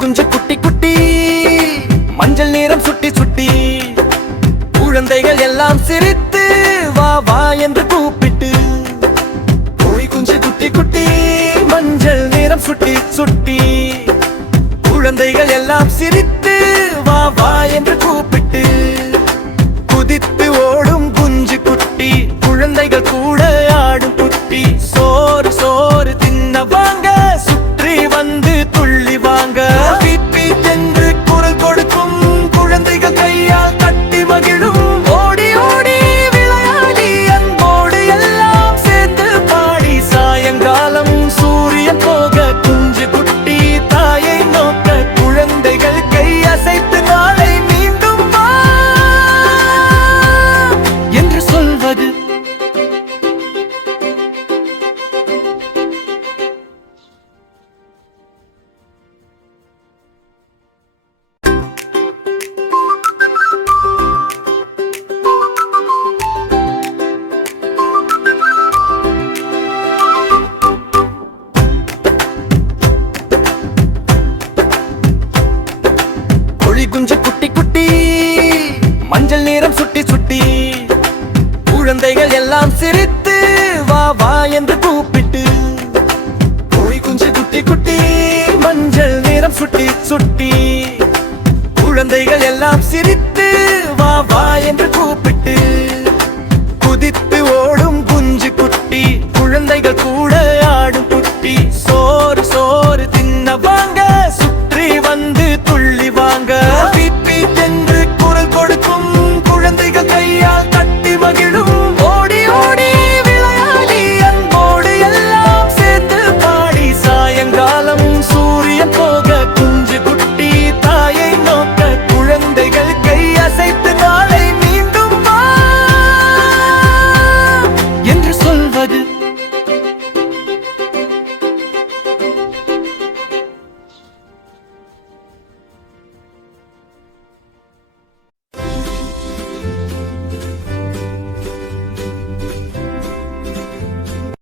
குஞ்சு குட்டி குட்டி மஞ்சள் நிறம் சுட்டி சுட்டி குழந்தைகள் எல்லாம் சிரித்து வா வா என்று கூப்பிட்டு கோழி குஞ்சு குட்டி குட்டி மஞ்சள் நிறம் சுட்டி சுட்டி குழந்தைகள் எல்லாம் சிரித்து வா வா என்று கூப்பிட்டு குதித்து ஓடும் குஞ்சு குட்டி குழந்தைகள் கூட ஆடும் குட்டி சோறு சோறு தின்ன வாங்க சுற்றி வந்து துள்ளி வாங்க பீப்பி என்று குரல் கொடுக்கும் குழந்தைகள் கையால் தட்டி மகிழும் ஓடி ஓடி விளையாடி அன்போடு எல்லாம் சேர்ந்து பாடி சாயங்காலம் சூரியன் போக குஞ்சு குட்டி தாயை நோக்க குழந்தைகள் கை அசைத்து நாளை மீண்டும் வா என்று சொல்வது குஞ்சு குட்டி குட்டி மஞ்சள் நிறம் சுட்டி சுட்டி குழந்தைகள் எல்லாம் சிரித்து வா வா என்று கூப்பிட்டு கோழி குஞ்சு குட்டி குட்டி மஞ்சள் நிறம் சுட்டி சுட்டி குழந்தைகள் எல்லாம் சிரித்து